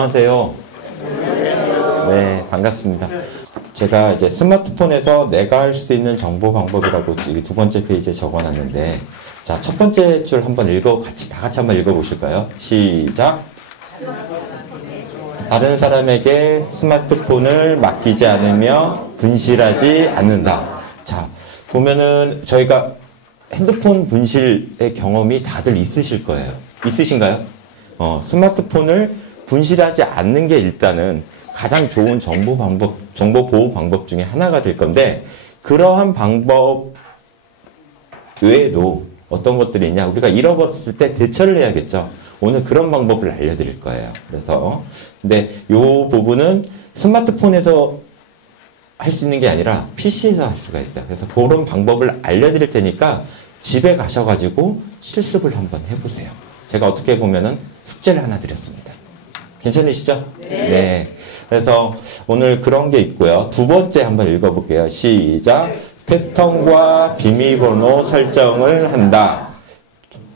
안녕하세요. 네, 반갑습니다. 제가 이제 스마트폰에서 내가 할 수 있는 정보 방법이라고 두 번째 페이지에 적어놨는데, 자, 첫 번째 줄 한번 다 같이 한번 읽어보실까요? 시작. 다른 사람에게 스마트폰을 맡기지 않으며 분실하지 않는다. 자, 보면은 저희가 핸드폰 분실의 경험이 다들 있으실 거예요. 있으신가요? 스마트폰을 분실하지 않는 게 일단은 가장 좋은 정보 보호 방법 중에 하나가 될 건데, 그러한 방법 외에도 어떤 것들이 있냐? 우리가 잃어버렸을 때 대처를 해야겠죠. 오늘 그런 방법을 알려드릴 거예요. 그래서 근데 이 부분은 스마트폰에서 할 수 있는 게 아니라 PC에서 할 수가 있어요. 그래서 그런 방법을 알려드릴 테니까 집에 가셔가지고 실습을 한번 해보세요. 제가 어떻게 보면은 숙제를 하나 드렸습니다. 괜찮으시죠? 네. 그래서 오늘 그런 게 있고요. 두 번째 한번 읽어볼게요. 시작. 패턴과 비밀번호 설정을 한다.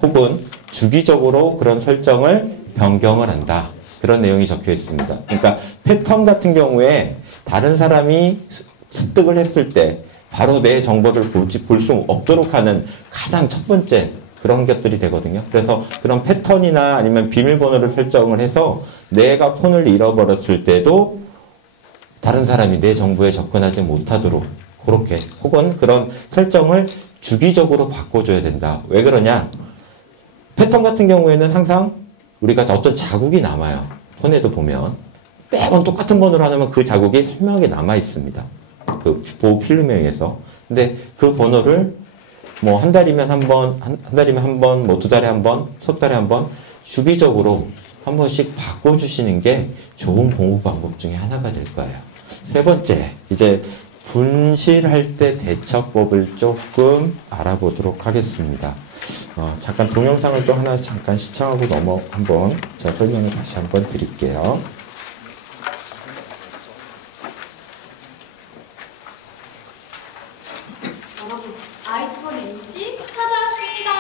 혹은 주기적으로 그런 설정을 변경을 한다. 그런 내용이 적혀 있습니다. 그러니까 패턴 같은 경우에 다른 사람이 습득을 했을 때 바로 내 정보를 볼 수 없도록 하는 가장 첫 번째 그런 것들이 되거든요. 그래서 그런 패턴이나 아니면 비밀번호를 설정을 해서 내가 폰을 잃어버렸을 때도 다른 사람이 내 정보에 접근하지 못하도록 그렇게 혹은 그런 설정을 주기적으로 바꿔줘야 된다. 왜 그러냐? 패턴 같은 경우에는 항상 우리가 어떤 자국이 남아요. 폰에도 보면 매번 똑같은 번호를 하면 그 자국이 선명하게 남아 있습니다. 그 보호 필름에 의해서. 근데 그 번호를 뭐 한 달이면 한 번, 뭐 두 달에 한 번, 석 달에 한 번 주기적으로 한 번씩 바꿔주시는 게 좋은 보호 방법 중에 하나가 될 거예요. 세 번째, 이제 분실할 때 대처법을 조금 알아보도록 하겠습니다. 잠깐 동영상을 또 하나 잠깐 시청하고 한번 제가 설명을 다시 한번 드릴게요. 여러분, 아이폰 NC 찾아왔습니다.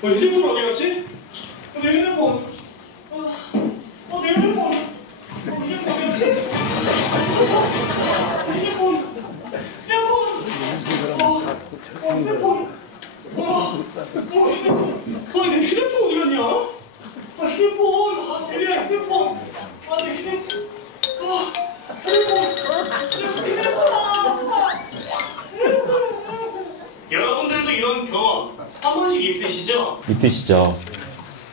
휴대폰 어디 갔지? 내 휴대폰. 내 휴대폰. 휴대폰 어디 갔지? 내 휴대폰 어디 갔냐? 휴대폰. 대리야, 휴대폰. 내 휴대폰. 여러분들도 이런 경험 한 번씩 있으시죠? 있으시죠?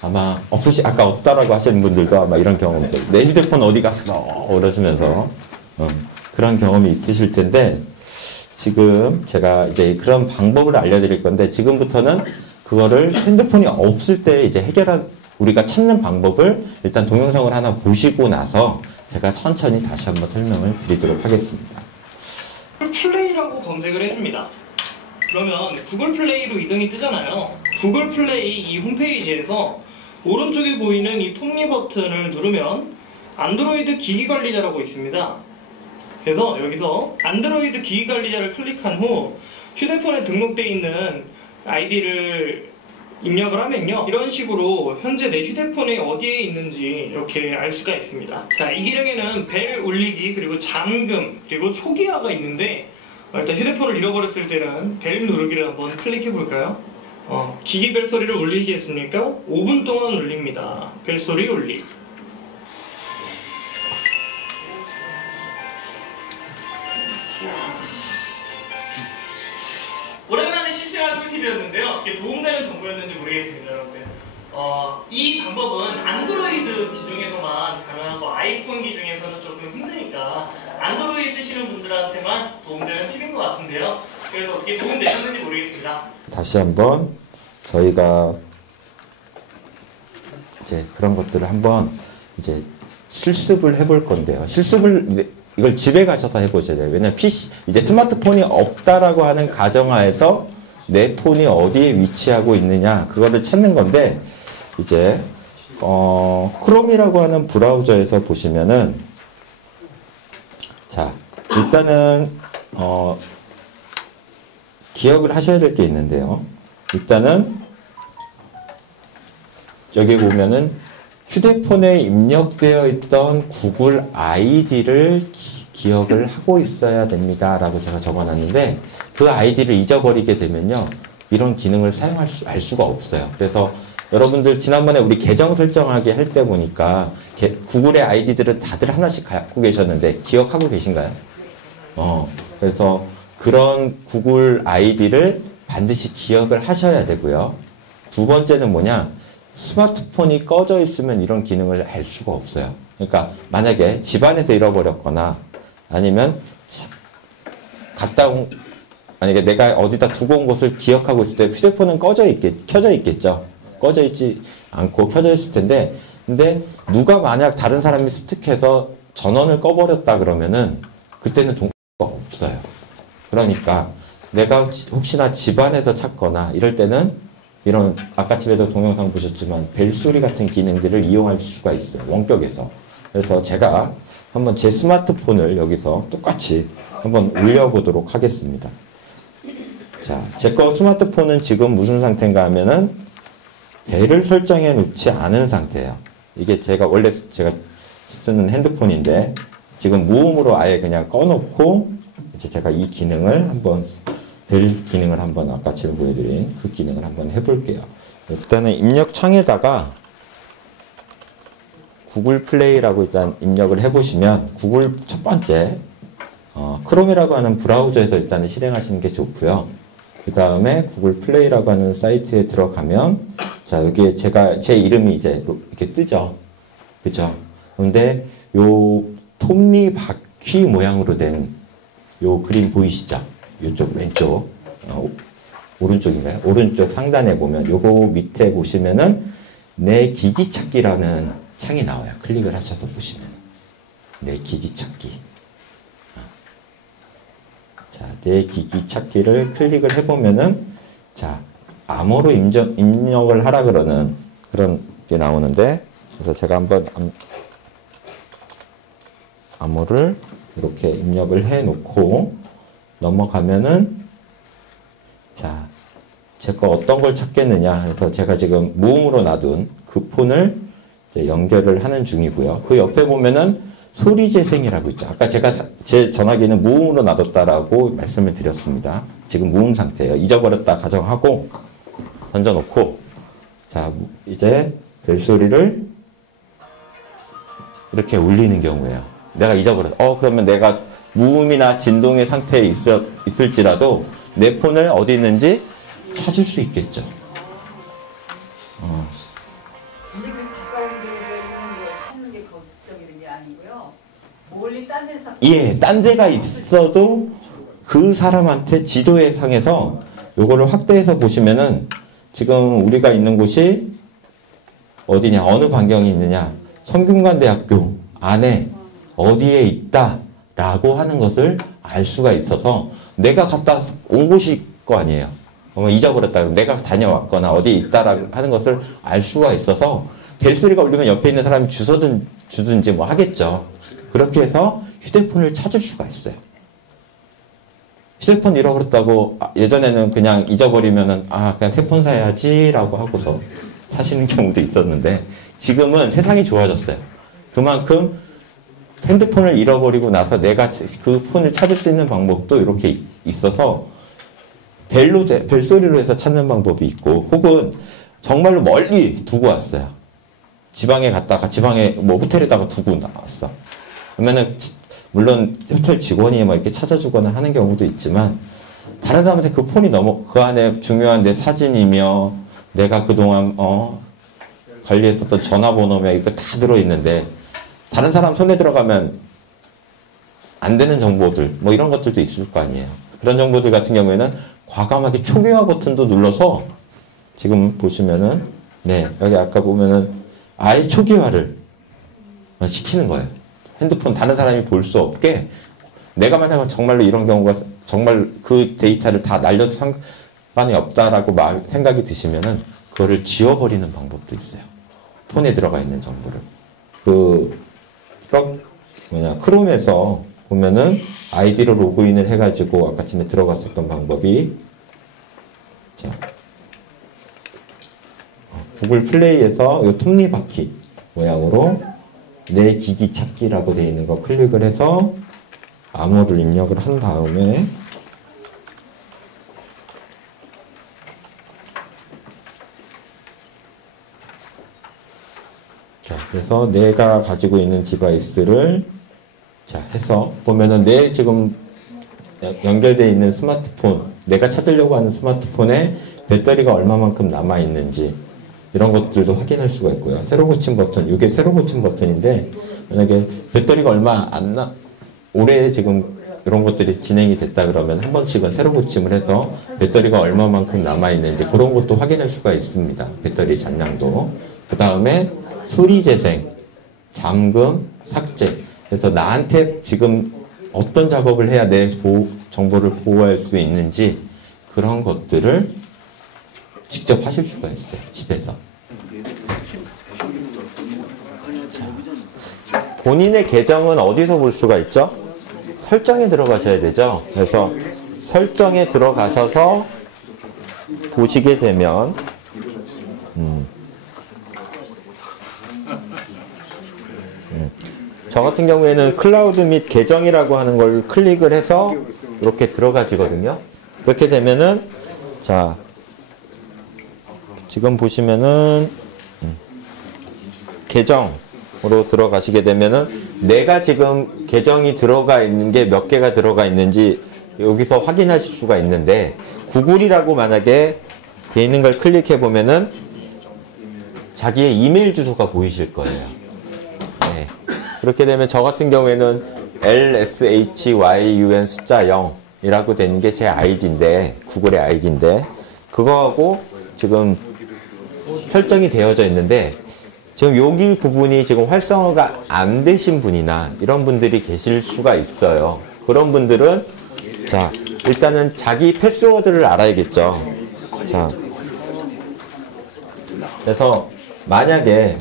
아마 아까 없다라고 하시는 분들도 아마 이런 경험들. 내 휴대폰 어디 갔어? 그러시면서 그런 경험이 있으실 텐데, 지금 제가 이제 그런 방법을 알려드릴 건데, 지금부터는 그거를 핸드폰이 없을 때 이제 우리가 찾는 방법을 일단 동영상을 하나 보시고 나서 제가 천천히 다시 한번 설명을 드리도록 하겠습니다. 플레이라고 검색을 해줍니다. 그러면 구글 플레이로 이동이 뜨잖아요. 구글 플레이 이 홈페이지에서 오른쪽에 보이는 이 톱니 버튼을 누르면 안드로이드 기기 관리자라고 있습니다. 그래서 여기서 안드로이드 기기 관리자를 클릭한 후 휴대폰에 등록되어 있는 아이디를 입력을 하면요, 이런 식으로 현재 내 휴대폰이 어디에 있는지 이렇게 알 수가 있습니다. 자, 이 기능에는 벨 울리기, 그리고 잠금, 그리고 초기화가 있는데, 일단 휴대폰을 잃어버렸을 때는 벨 누르기를 한번 클릭해 볼까요? 기기 벨소리를 울리시겠습니까? 5분 동안 울립니다. 벨소리 울리. 오랜만에 실시간 꿀팁이었는데요. 이게 도움되는 정보였는지 모르겠습니다, 여러분들. 이 방법은 안드로이드 기종에서만 가능하고 아이폰 기종에서는 조금 힘드니까 안드로이드 쓰시는 분들한테만 도움되는 팁인 것 같은데요. 그래서 어떻게 도움되셨는지 모르겠습니다. 다시 한번 저희가 이제 그런 것들을 한번 이제 실습을 해볼 건데요. 이걸 집에 가셔서 해보셔야 돼요. 왜냐면 이제 스마트폰이 없다라고 하는 가정하에서 내 폰이 어디에 위치하고 있느냐, 그거를 찾는 건데, 이제, 크롬이라고 하는 브라우저에서 보시면은, 자, 일단은, 기억을 하셔야 될 게 있는데요. 일단은, 여기 보면은, 휴대폰에 입력되어 있던 구글 아이디를 기억을 하고 있어야 됩니다. 라고 제가 적어놨는데 그 아이디를 잊어버리게 되면요. 이런 기능을 알 수가 없어요. 그래서 여러분들 지난번에 우리 계정 설정하기 할 때 보니까 구글의 아이디들은 다들 하나씩 갖고 계셨는데 기억하고 계신가요? 그래서 그런 구글 아이디를 반드시 기억을 하셔야 되고요. 두 번째는 뭐냐? 스마트폰이 꺼져 있으면 이런 기능을 알 수가 없어요. 그러니까 만약에 집안에서 잃어버렸거나 아니면 만약에 내가 어디다 두고 온 것을 기억하고 있을 때 휴대폰은 켜져 있겠죠. 꺼져 있지 않고 켜져 있을 텐데 근데 누가 만약 다른 사람이 습득해서 전원을 꺼버렸다 그러면은 그때는 동기가 없어요. 그러니까 내가 혹시나 집안에서 찾거나 이럴 때는 이런 아까 집에서 동영상 보셨지만 벨소리 같은 기능들을 이용할 수가 있어요. 원격에서. 그래서 제가 한번 제 스마트폰을 여기서 똑같이 한번 올려보도록 하겠습니다. 자, 제 거 스마트폰은 지금 무슨 상태인가 하면은 벨을 설정해 놓지 않은 상태예요. 이게 원래 제가 쓰는 핸드폰인데 지금 무음으로 아예 그냥 꺼놓고 이제 제가 이 기능을 한번 벨 기능을 한번 아까 제가 보여드린 그 기능을 한번 해볼게요. 일단은 입력 창에다가 구글 플레이라고 일단 입력을 해보시면 구글 첫 번째 크롬이라고 하는 브라우저에서 일단은 실행하시는 게 좋고요. 그 다음에 구글 플레이라고 하는 사이트에 들어가면 자 여기에 제 이름이 이제 이렇게 뜨죠. 그죠? 그런데 요 톱니바퀴 모양으로 된 요 그림 보이시죠? 이쪽 왼쪽 오른쪽인가요? 오른쪽 상단에 보면 요거 밑에 보시면은 내 기기 찾기라는 창이 나와요. 클릭을 하셔서 보시면 내 기기 찾기. 자, 내 기기 찾기를 클릭을 해보면은 자 암호로 입력을 하라 그러는 그런 게 나오는데 그래서 제가 한번 암호를 이렇게 입력을 해 놓고 넘어가면은 자, 제 거 어떤 걸 찾겠느냐 해서 제가 지금 무음으로 놔둔 그 폰을 이제 연결을 하는 중이고요. 그 옆에 보면은 소리 재생이라고 있죠. 아까 제가 제 전화기는 무음으로 놔뒀다라고 말씀을 드렸습니다. 지금 무음 상태예요. 잊어버렸다 가정하고 던져놓고 자, 이제 벨소리를 이렇게 울리는 경우에요. 내가 잊어버렸어. 그러면 내가 무음이나 진동의 상태에 있을지라도 내 폰을 어디 있는지 찾을 수 있겠죠. 근데 그 가까운 데에 있는 걸 찾는 게 걱정이 되는 게 아니고요. 멀리 딴 데서 예, 딴 데가 있어도 그 사람한테 지도에 상에서 요거를 확대해서 보시면은 지금 우리가 있는 곳이 어디냐, 어느 반경이 있느냐, 성균관대학교 안에 어디에 있다라고 하는 것을 알 수가 있어서 내가 갔다 온 곳일 거 아니에요. 잊어버렸다 그러면 내가 다녀왔거나 어디에 있다라고 하는 것을 알 수가 있어서 벨소리가 울리면 옆에 있는 사람이 주든지 뭐 하겠죠. 그렇게 해서 휴대폰을 찾을 수가 있어요. 휴대폰 잃어버렸다고 예전에는 그냥 잊어버리면은 그냥 새 폰 사야지라고 하고서 사시는 경우도 있었는데 지금은 세상이 좋아졌어요. 그만큼 핸드폰을 잃어버리고 나서 내가 그 폰을 찾을 수 있는 방법도 이렇게 있어서 벨소리로 해서 찾는 방법이 있고 혹은 정말로 멀리 두고 왔어요. 지방에 갔다가 지방에 뭐 호텔에다가 두고 나왔어. 그러면은 물론 호텔 직원이 뭐 이렇게 찾아주거나 하는 경우도 있지만 다른 사람한테 그 폰이 그 안에 중요한 내 사진이며 내가 그동안 관리했었던 전화번호며 이거 다 들어있는데 다른 사람 손에 들어가면 안 되는 정보들 뭐 이런 것들도 있을 거 아니에요. 그런 정보들 같은 경우에는 과감하게 초기화 버튼도 눌러서 지금 보시면은 네 여기 아까 보면은 아예 초기화를 시키는 거예요. 핸드폰 다른 사람이 볼 수 없게 내가 만약 정말로 이런 경우가 정말 그 데이터를 다 날려도 상관이 없다라고 생각이 드시면은 그거를 지워버리는 방법도 있어요. 폰에 들어가 있는 정보를. 크롬에서 보면은 아이디로 로그인을 해가지고 아까 전에 들어갔었던 방법이 자, 구글 플레이에서 이 톱니바퀴 모양으로 내 기기 찾기라고 되어 있는 거 클릭을 해서 암호를 입력을 한 다음에 자, 그래서 내가 가지고 있는 디바이스를 자, 해서 보면은 내 지금 연결되어 있는 스마트폰, 내가 찾으려고 하는 스마트폰에 배터리가 얼마만큼 남아 있는지 이런 것들도 확인할 수가 있고요. 새로 고침 버튼, 이게 새로 고침 버튼인데 만약에 배터리가 얼마 올해 지금 이런 것들이 진행이 됐다 그러면 한 번씩은 새로 고침을 해서 배터리가 얼마만큼 남아 있는지 그런 것도 확인할 수가 있습니다. 배터리 잔량도. 그 다음에 소리 재생, 잠금, 삭제. 그래서 나한테 지금 어떤 작업을 해야 내 정보를 보호할 수 있는지 그런 것들을 직접 하실 수가 있어요. 집에서. 본인의 계정은 어디서 볼 수가 있죠? 설정에 들어가셔야 되죠. 그래서 설정에 들어가셔서 보시게 되면 저 같은 경우에는 클라우드 및 계정이라고 하는 걸 클릭을 해서 이렇게 들어가지거든요. 이렇게 되면은 자 지금 보시면은 계정으로 들어가시게 되면은 내가 지금 계정이 들어가 있는 게 몇 개가 들어가 있는지 여기서 확인하실 수가 있는데 구글이라고 만약에 돼 있는 걸 클릭해 보면은 자기의 이메일 주소가 보이실 거예요. 네. 그렇게 되면 저 같은 경우에는 LSHYUN 숫자 0이라고 되는 게 제 아이디인데 구글의 아이디인데 그거하고 지금 설정이 되어져 있는데 지금 여기 부분이 지금 활성화가 안 되신 분이나 이런 분들이 계실 수가 있어요. 그런 분들은 자 일단은 자기 패스워드를 알아야겠죠. 자 그래서 만약에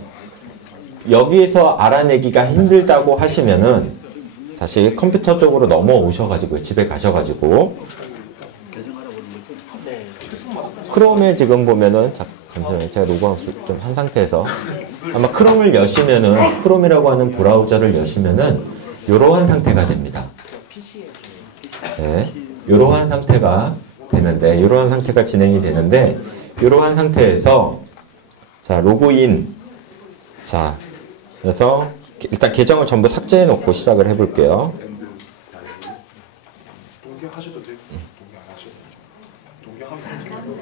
여기에서 알아내기가 힘들다고 하시면은 다시 컴퓨터 쪽으로 넘어오셔가지고 집에 가셔가지고 크롬에 지금 보면은 잠시만요. 제가 로그아웃 좀 한 상태에서 아마 크롬을 여시면은 크롬이라고 하는 브라우저를 여시면은 이러한 상태가 됩니다. 네, 이러한 상태가 되는데 이러한 상태가 진행이 되는데 이러한 상태에서 자 로그인 자 그래서 일단 계정을 전부 삭제해 놓고 시작을 해 볼게요. 동기하셔도 되고 동기 안 하셔도 되고 동기하면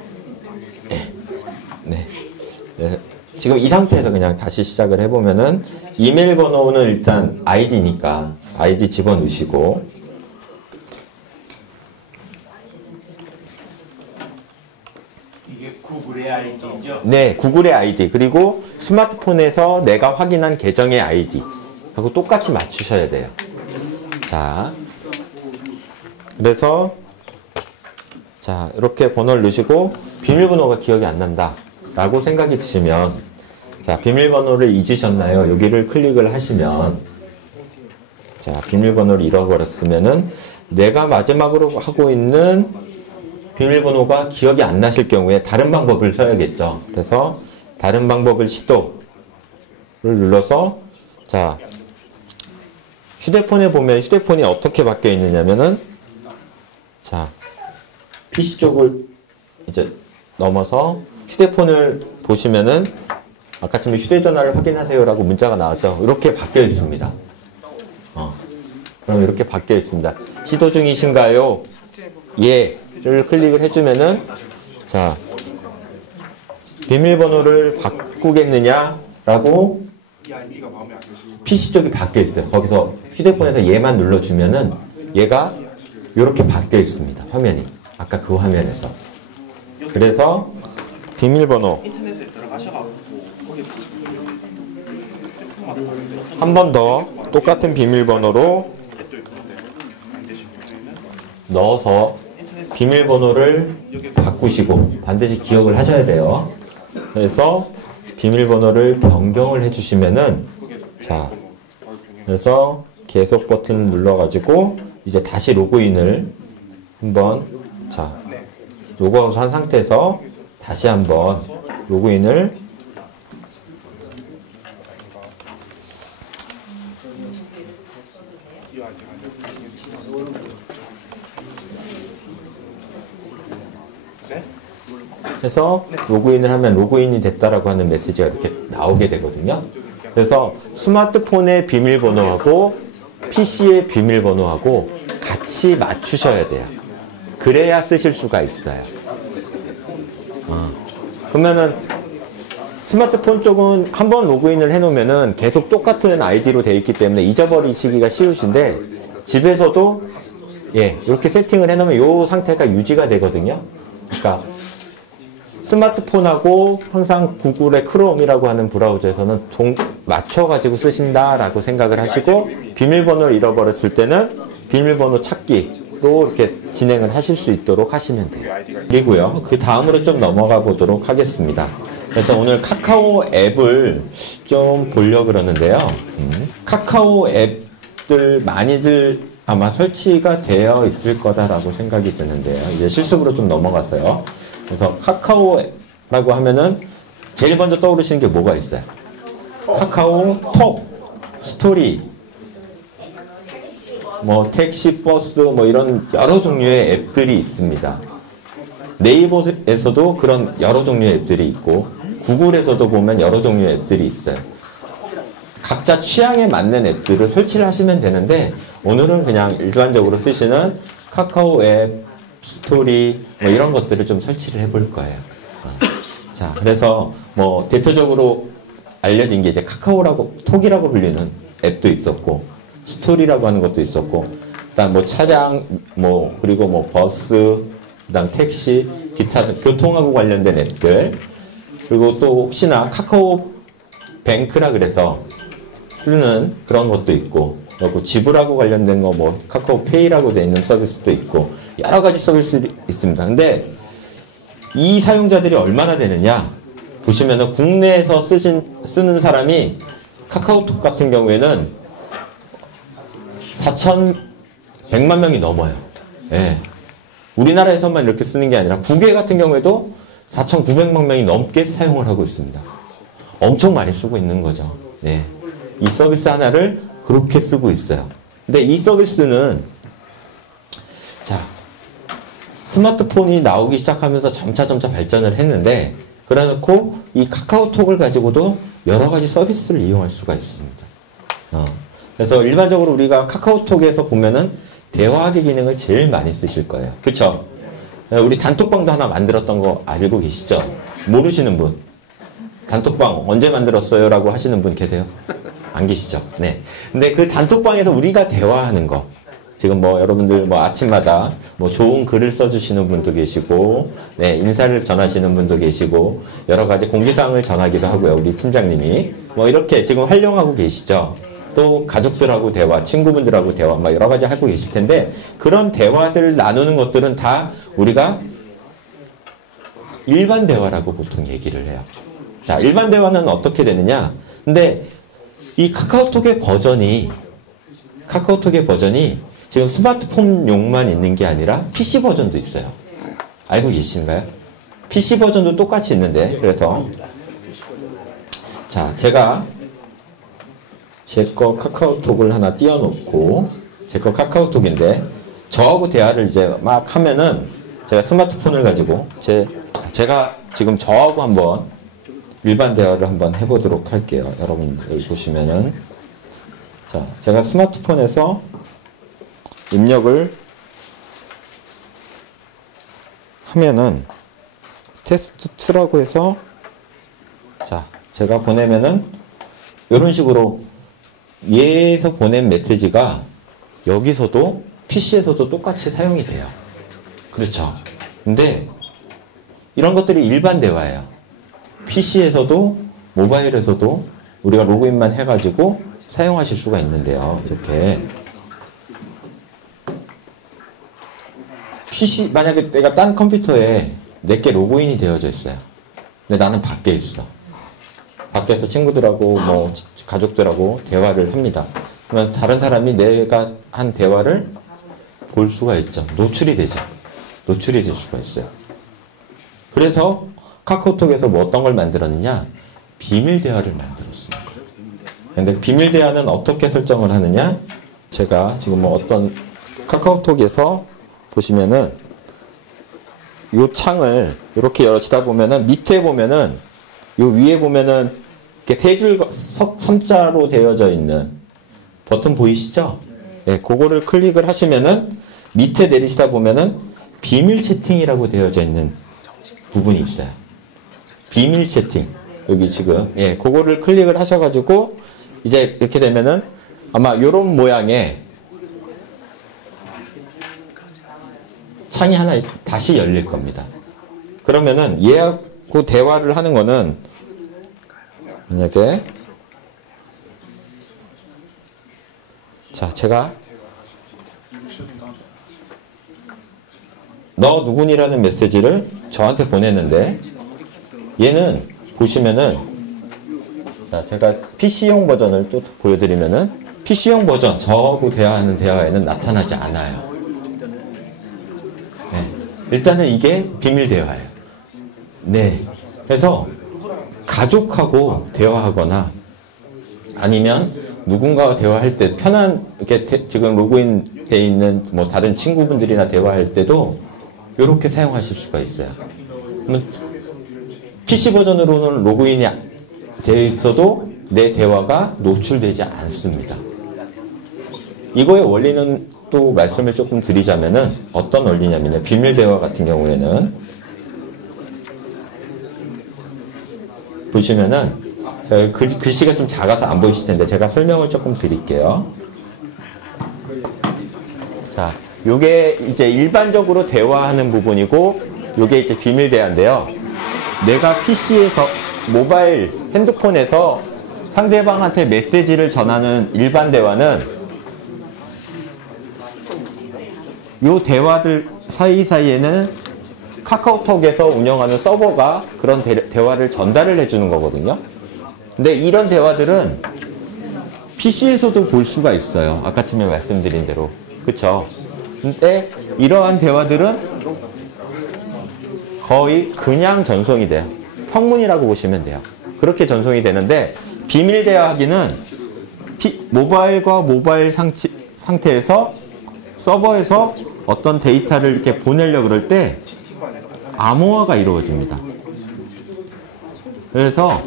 네. 네. 지금 이 상태에서 그냥 다시 시작을 해보면은 이메일 번호는 일단 아이디니까 아이디 집어넣으시고 이게 구글의 아이디죠? 네, 구글의 아이디 그리고 스마트폰에서 내가 확인한 계정의 아이디 하고 똑같이 맞추셔야 돼요. 자, 그래서 자 이렇게 번호를 넣으시고 비밀번호가 기억이 안 난다 라고 생각이 드시면 자 비밀번호를 잊으셨나요? 여기를 클릭을 하시면 자 비밀번호를 잃어버렸으면은 내가 마지막으로 하고 있는 비밀번호가 기억이 안 나실 경우에 다른 방법을 써야겠죠. 그래서 다른 방법을 시도를 눌러서 자 휴대폰에 보면 휴대폰이 어떻게 바뀌어 있느냐면은 자 PC 쪽을 이제 넘어서 휴대폰을 보시면은 아까처럼 휴대전화를 확인하세요라고 문자가 나왔죠. 이렇게 바뀌어 있습니다. 그럼 이렇게 바뀌어 있습니다. 시도 중이신가요? 예.를 클릭을 해주면은 자 비밀번호를 바꾸겠느냐라고 PC 쪽이 바뀌어 있어요. 거기서 휴대폰에서 얘만 눌러주면은 얘가 이렇게 바뀌어 있습니다. 화면이 아까 그 화면에서 그래서 비밀번호 한 번 더 똑같은 비밀번호로 넣어서 비밀번호를 바꾸시고 반드시 기억을 하셔야 돼요. 그래서 비밀번호를 변경을 해주시면은 자 그래서 계속 버튼을 눌러가지고 이제 다시 로그인을 한번 자 로그아웃 한 상태에서 다시 한번 로그인을 네? 해서 로그인을 하면 로그인이 됐다라고 하는 메시지가 이렇게 나오게 되거든요. 그래서 스마트폰의 비밀번호하고 PC의 비밀번호하고 같이 맞추셔야 돼요. 그래야 쓰실 수가 있어요. 그러면은 스마트폰 쪽은 한번 로그인을 해놓으면은 계속 똑같은 아이디로 되어 있기 때문에 잊어버리시기가 쉬우신데 집에서도 이렇게 세팅을 해놓으면 이 상태가 유지가 되거든요. 그러니까 스마트폰하고 항상 구글의 크롬이라고 하는 브라우저에서는 맞춰가지고 쓰신다라고 생각을 하시고 비밀번호를 잃어버렸을 때는 비밀번호 찾기로 이렇게 진행을 하실 수 있도록 하시면 돼요. 그리고요, 그 다음으로 좀 넘어가 보도록 하겠습니다. 그래서 오늘 카카오 앱을 좀 보려고 그러는데요. 카카오 앱들 많이들 아마 설치가 되어 있을 거다라고 생각이 드는데요. 이제 실습으로 좀 넘어가서요. 그래서 카카오라고 하면은 제일 먼저 떠오르시는 게 뭐가 있어요? 카카오톡, 스토리, 뭐 택시, 버스, 뭐 이런 여러 종류의 앱들이 있습니다. 네이버에서도 그런 여러 종류의 앱들이 있고 구글에서도 보면 여러 종류의 앱들이 있어요. 각자 취향에 맞는 앱들을 설치를 하시면 되는데 오늘은 그냥 일반적으로 쓰시는 카카오 앱, 스토리 뭐 이런 것들을 좀 설치를 해볼 거예요. 자, 그래서 뭐 대표적으로 알려진 게 이제 카카오라고 톡이라고 불리는 앱도 있었고 스토리라고 하는 것도 있었고 그다음 뭐 차량 뭐 그리고 뭐 버스 그다음 택시 기타 교통하고 관련된 앱들 그리고 또 혹시나 카카오 뱅크라 그래서 쓰는 그런 것도 있고 그리고 지불하고 관련된 거 뭐 카카오 페이라고 되어 있는 서비스도 있고 여러 가지 서비스들이 있습니다. 근데 이 사용자들이 얼마나 되느냐 보시면은 국내에서 쓰는 사람이 카카오톡 같은 경우에는 4,100만 명이 넘어요. 예. 우리나라에서만 이렇게 쓰는 게 아니라 국외 같은 경우에도 4,900만 명이 넘게 사용을 하고 있습니다. 엄청 많이 쓰고 있는 거죠. 네. 이 서비스 하나를 그렇게 쓰고 있어요. 근데 이 서비스는 자 스마트폰이 나오기 시작하면서 점차 발전을 했는데 그래놓고 이 카카오톡을 가지고도 여러 가지 서비스를 이용할 수가 있습니다. 그래서 일반적으로 우리가 카카오톡에서 보면은 대화하기 기능을 제일 많이 쓰실 거예요. 그쵸? 우리 단톡방도 하나 만들었던 거 알고 계시죠? 모르시는 분? 단톡방 언제 만들었어요? 라고 하시는 분 계세요? 안 계시죠? 네. 근데 그 단톡방에서 우리가 대화하는 거 지금 뭐 여러분들 뭐 아침마다 뭐 좋은 글을 써주시는 분도 계시고 네, 인사를 전하시는 분도 계시고 여러 가지 공지사항을 전하기도 하고요. 우리 팀장님이 뭐 이렇게 지금 활용하고 계시죠? 또 가족들하고 대화, 친구분들하고 대화 막 여러 가지 하고 계실 텐데 그런 대화들을 나누는 것들은 다 우리가 일반 대화라고 보통 얘기를 해요. 자, 일반 대화는 어떻게 되느냐? 근데 이 카카오톡의 버전이 지금 스마트폰용만 있는 게 아니라 PC 버전도 있어요. 알고 계신가요? PC 버전도 똑같이 있는데 그래서 자, 제가 제 거 카카오톡을 하나 띄워놓고 제 거 카카오톡인데 저하고 대화를 이제 막 하면은 제가 스마트폰을 가지고 제가 지금 저하고 한번 일반 대화를 한번 해보도록 할게요. 여러분들 보시면은 자, 제가 스마트폰에서 입력을 하면은 테스트 2라고 해서 자, 제가 보내면은 이런 식으로 얘에서 보낸 메시지가 여기서도 PC에서도 똑같이 사용이 돼요. 그렇죠. 근데 이런 것들이 일반 대화예요. PC에서도 모바일에서도 우리가 로그인만 해가지고 사용하실 수가 있는데요. 이렇게 PC 만약에 내가 딴 컴퓨터에 내게 로그인이 되어져 있어요. 근데 나는 밖에 있어. 밖에서 친구들하고 뭐 가족들하고 대화를 합니다. 그러면 다른 사람이 내가 한 대화를 볼 수가 있죠. 노출이 되죠. 노출이 될 수가 있어요. 그래서 카카오톡에서 뭐 어떤 걸 만들었느냐? 비밀 대화를 만들었습니다. 근데 비밀 대화는 어떻게 설정을 하느냐? 제가 지금 뭐 어떤 카카오톡에서 보시면은 요 창을 이렇게 열어치다 보면은 밑에 보면은 요 위에 보면은 이렇게 세 줄 섬자로 되어져 있는 버튼 보이시죠? 네, 그거를 클릭을 하시면은 밑에 내리시다 보면은 비밀 채팅이라고 되어져 있는 부분이 있어요. 비밀 채팅. 여기 지금, 예, 그거를 클릭을 하셔가지고, 이제 이렇게 되면은 아마 요런 모양의 창이 하나 다시 열릴 겁니다. 그러면은 얘하고 대화를 하는 거는, 만약에, 자, 제가, 너 누구니라는 메시지를 저한테 보냈는데, 얘는 보시면은, 자, 제가 PC용 버전을 또 보여드리면은, PC용 버전, 저하고 대화하는 대화에는 나타나지 않아요. 네. 일단은 이게 비밀 대화예요. 네. 그래서 가족하고 대화하거나 아니면 누군가와 대화할 때 편한, 이렇게 지금 로그인 돼 있는 뭐 다른 친구분들이나 대화할 때도 이렇게 사용하실 수가 있어요. PC 버전으로는 로그인이 되어 있어도 내 대화가 노출되지 않습니다. 이거의 원리는 또 말씀을 조금 드리자면은 어떤 원리냐면요. 비밀 대화 같은 경우에는 보시면은 글씨가 좀 작아서 안 보이실 텐데 제가 설명을 조금 드릴게요. 자, 요게 이제 일반적으로 대화하는 부분이고 요게 이제 비밀 대화인데요. 내가 PC에서 모바일 핸드폰에서 상대방한테 메시지를 전하는 일반 대화는 요 대화들 사이사이에는 카카오톡에서 운영하는 서버가 그런 대화를 전달을 해주는 거거든요. 근데 이런 대화들은 PC에서도 볼 수가 있어요. 아까 전에 말씀드린 대로. 그쵸? 근데 이러한 대화들은 거의 그냥 전송이 돼요. 평문이라고 보시면 돼요. 그렇게 전송이 되는데 비밀 대화하기는 모바일과 모바일 상태에서 서버에서 어떤 데이터를 이렇게 보내려고 그럴 때 암호화가 이루어집니다. 그래서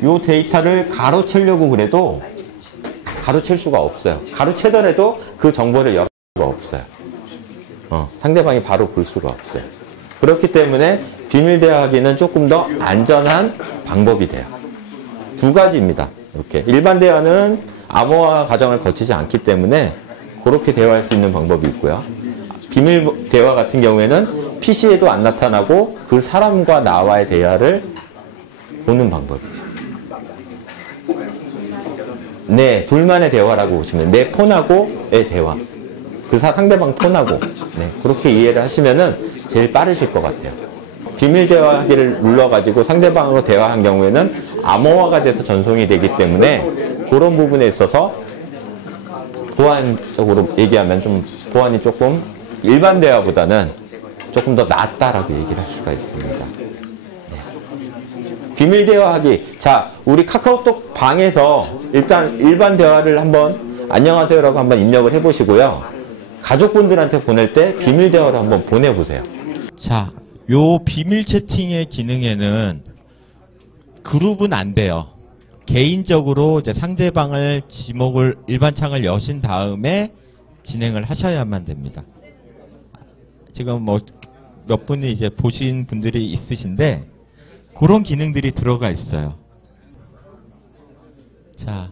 이 데이터를 가로채려고 그래도 가로챌 수가 없어요. 가로채더라도 그 정보를 열을 수가 없어요. 상대방이 바로 볼 수가 없어요. 그렇기 때문에 비밀 대화하기는 조금 더 안전한 방법이 돼요. 두 가지입니다. 이렇게 일반 대화는 암호화 과정을 거치지 않기 때문에 그렇게 대화할 수 있는 방법이 있고요. 비밀 대화 같은 경우에는 PC에도 안 나타나고 그 사람과 나와의 대화를 보는 방법이에요. 네, 둘만의 대화라고 보시면 내 폰하고의 대화. 그 상대방 폰하고. 네, 그렇게 이해를 하시면은 제일 빠르실 것 같아요. 비밀 대화하기를 눌러가지고 상대방하고 대화한 경우에는 암호화가 돼서 전송이 되기 때문에 그런 부분에 있어서 보안적으로 얘기하면 좀 보안이 조금 일반 대화보다는 조금 더 낫다라고 얘기를 할 수가 있습니다. 네. 비밀 대화하기. 자, 우리 카카오톡 방에서 일단 일반 대화를 한번 안녕하세요라고 한번 입력을 해보시고요. 가족분들한테 보낼 때 비밀 대화로 한번 보내보세요. 자, 요 비밀 채팅의 기능에는 그룹은 안 돼요. 개인적으로 이제 상대방을 지목을 일반 창을 여신 다음에 진행을 하셔야만 됩니다. 지금 뭐 몇 분이 이제 보신 분들이 있으신데 그런 기능들이 들어가 있어요. 자,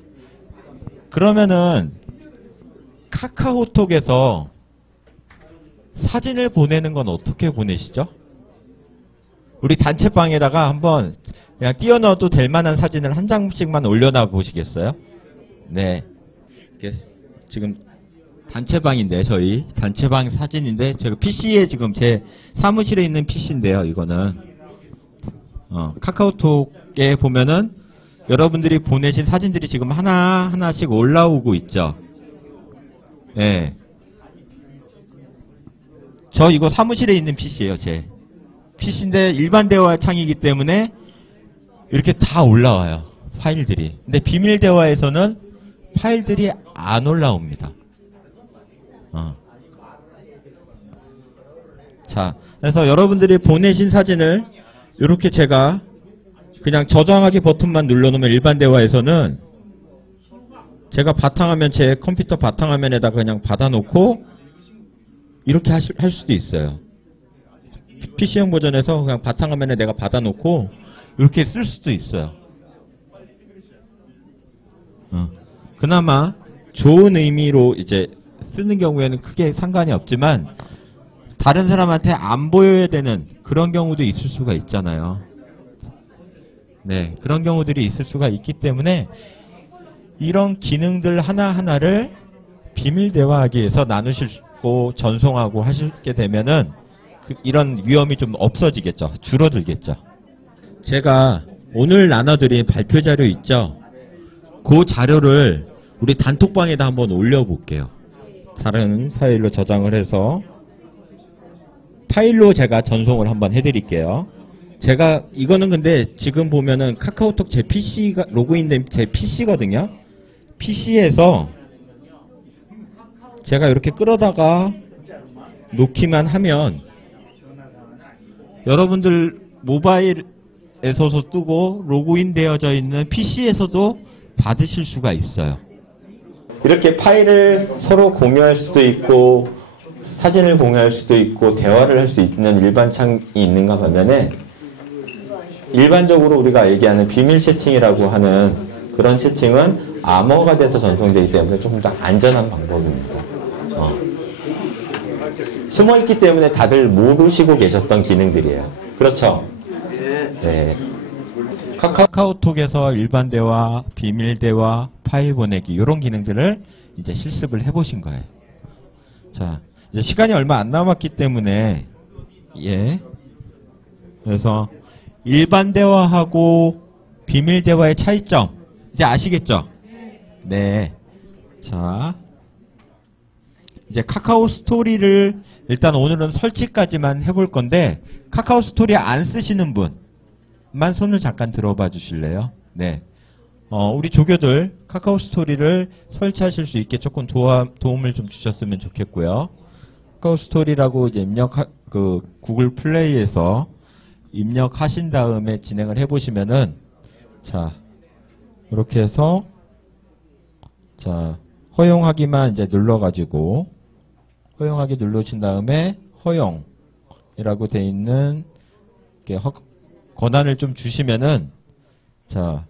그러면은 카카오톡에서 사진을 보내는 건 어떻게 보내시죠? 우리 단체방에다가 한번 그냥 띄워넣어도 될 만한 사진을 한 장씩만 올려놔 보시겠어요? 네. 이게 지금 단체방인데, 저희 단체방 사진인데, 제가 PC에 지금 제 사무실에 있는 PC인데요, 이거는. 카카오톡에 보면은 여러분들이 보내신 사진들이 지금 하나하나씩 올라오고 있죠. 네. 저 이거 사무실에 있는 PC예요, 제. PC인데 일반 대화 창이기 때문에 이렇게 다 올라와요. 파일들이. 근데 비밀 대화에서는 파일들이 안 올라옵니다. 자, 그래서 여러분들이 보내신 사진을 이렇게 제가 그냥 저장하기 버튼만 눌러놓으면 일반 대화에서는 제가 바탕화면 제 컴퓨터 바탕화면에다가 그냥 받아놓고 이렇게 할 수도 있어요. PC형 버전에서 그냥 바탕화면에 내가 받아놓고 이렇게 쓸 수도 있어요. 그나마 좋은 의미로 이제 쓰는 경우에는 크게 상관이 없지만 다른 사람한테 안 보여야 되는 그런 경우도 있을 수가 있잖아요. 네, 그런 경우들이 있을 수가 있기 때문에 이런 기능들 하나하나를 비밀 대화하기 위해서 나누시고 전송하고 하시게 되면은 이런 위험이 좀 없어지겠죠. 줄어들겠죠. 제가 오늘 나눠드린 발표 자료 있죠? 그 자료를 우리 단톡방에다 한번 올려볼게요. 다른 파일로 저장을 해서 파일로 제가 전송을 한번 해드릴게요. 제가 이거는 근데 지금 보면은 카카오톡 제 PC가 로그인된 제 PC거든요. PC에서 제가 이렇게 끌어다가 놓기만 하면 여러분들 모바일에서도 뜨고 로그인 되어져 있는 PC에서도 받으실 수가 있어요. 이렇게 파일을 서로 공유할 수도 있고 사진을 공유할 수도 있고 대화를 할 수 있는 일반 창이 있는가 반면에 일반적으로 우리가 얘기하는 비밀 채팅이라고 하는 그런 채팅은 암호가 돼서 전송되기 때문에 조금 더 안전한 방법입니다. 숨어있기 때문에 다들 모르시고 계셨던 기능들이에요. 그렇죠? 네. 카카오톡에서 일반 대화, 비밀 대화, 파일 보내기 이런 기능들을 이제 실습을 해보신 거예요. 자, 이제 시간이 얼마 안 남았기 때문에 예. 그래서 일반 대화하고 비밀 대화의 차이점 이제 아시겠죠? 네. 자, 이제 카카오 스토리를 일단 오늘은 설치까지만 해볼 건데 카카오 스토리 안 쓰시는 분만 손을 잠깐 들어봐 주실래요? 네. 우리 조교들 카카오 스토리를 설치하실 수 있게 조금 도움을 좀 주셨으면 좋겠고요. 카카오 스토리라고 이제 구글 플레이에서 입력하신 다음에 진행을 해보시면은 자 이렇게 해서 자 허용하기만 이제 눌러가지고 허용하기 누르신 다음에 허용이라고 돼 있는 권한을 좀 주시면은 자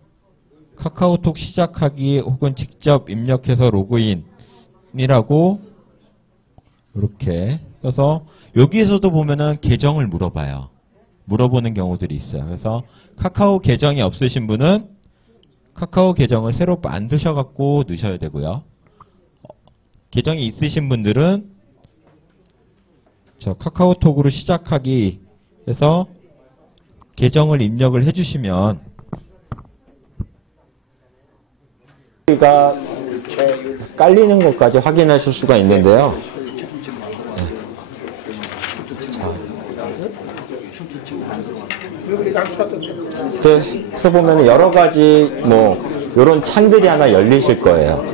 카카오톡 시작하기 혹은 직접 입력해서 로그인이라고 이렇게 해서 여기에서도 보면은 계정을 물어보는 경우들이 있어요. 그래서 카카오 계정이 없으신 분은 카카오 계정을 새로 만드셔갖고 넣으셔야 되고요. 계정이 있으신 분들은 저 카카오톡으로 시작하기 해서 계정을 입력을 해주시면 가 깔리는 것까지 확인하실 수가 있는데요. 보면 여러 가지 이런 창들이 하나 열리실 거예요.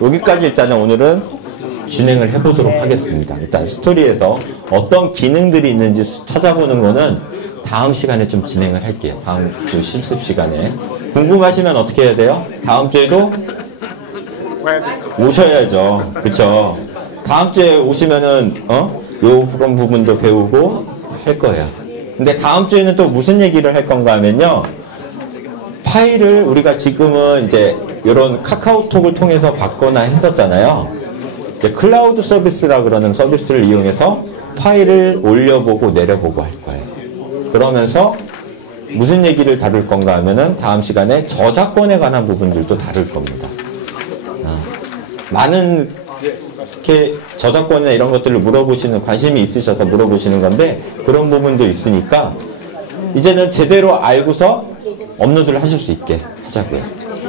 여기까지 일단은 오늘은 진행을 해보도록 하겠습니다. 일단 스토리에서 어떤 기능들이 있는지 찾아보는 거는 다음 시간에 좀 진행을 할게요. 다음 주 실습 시간에. 궁금하시면 어떻게 해야 돼요? 다음 주에도 오셔야죠. 그쵸? 다음 주에 오시면은 요런 부분도 배우고 할 거예요. 근데 다음 주에는 또 무슨 얘기를 할 건가 하면요. 파일을 우리가 지금은 이제 이런 카카오톡을 통해서 받거나 했었잖아요. 이제 클라우드 서비스라 그러는 서비스를 이용해서 파일을 올려보고 내려보고 할 거예요. 그러면서 무슨 얘기를 다룰 건가 하면은 다음 시간에 저작권에 관한 부분들도 다룰 겁니다. 많은 이렇게 저작권이나 이런 것들을 관심이 있으셔서 물어보시는 건데 그런 부분도 있으니까 이제는 제대로 알고서 업로드를 하실 수 있게 하자고요.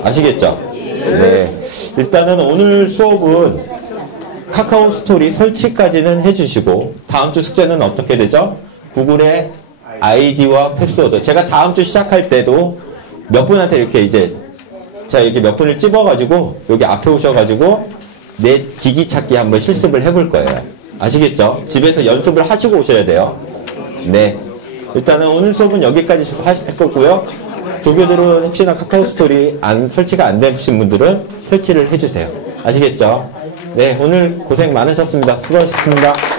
아시겠죠? 네. 일단은 오늘 수업은 카카오 스토리 설치까지는 해주시고 다음 주 숙제는 어떻게 되죠? 구글의 아이디와 패스워드. 제가 다음 주 시작할 때도 몇 분한테 이렇게 이제 자 이렇게 몇 분을 찝어가지고 여기 앞에 오셔가지고 내 기기 찾기 한번 실습을 해볼 거예요. 아시겠죠? 집에서 연습을 하시고 오셔야 돼요. 네. 일단은 오늘 수업은 여기까지 하실 거고요. 조교들은 혹시나 카카오 스토리 설치가 안 되신 분들은 설치를 해주세요. 아시겠죠? 네, 오늘 고생 많으셨습니다. 수고하셨습니다.